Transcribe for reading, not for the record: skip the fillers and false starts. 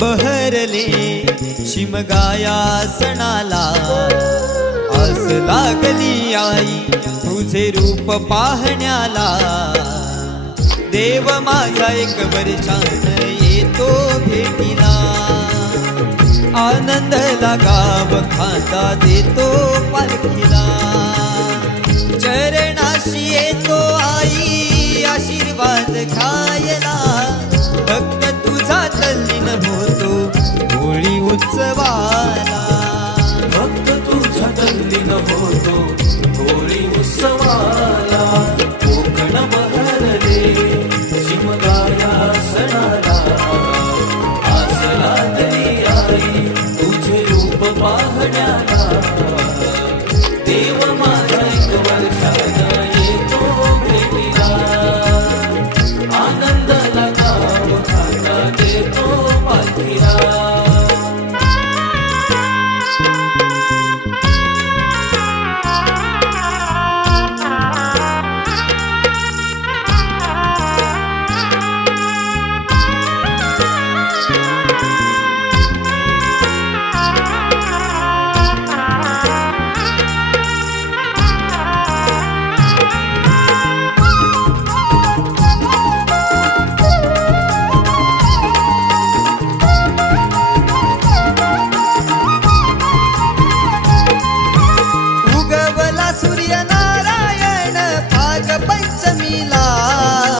बहरले शिमगाया सणाला, आस लागली आई तुझे रूप पाहण्याला। देव माझा एक वर्षान येतो भेटीला, आनंद गाव खाता देतो पालखीला। चरणाशी येतो आई आशीर्वाद खायला, भक्त तुझा तल्लीन होतो होळी उत्सवाला।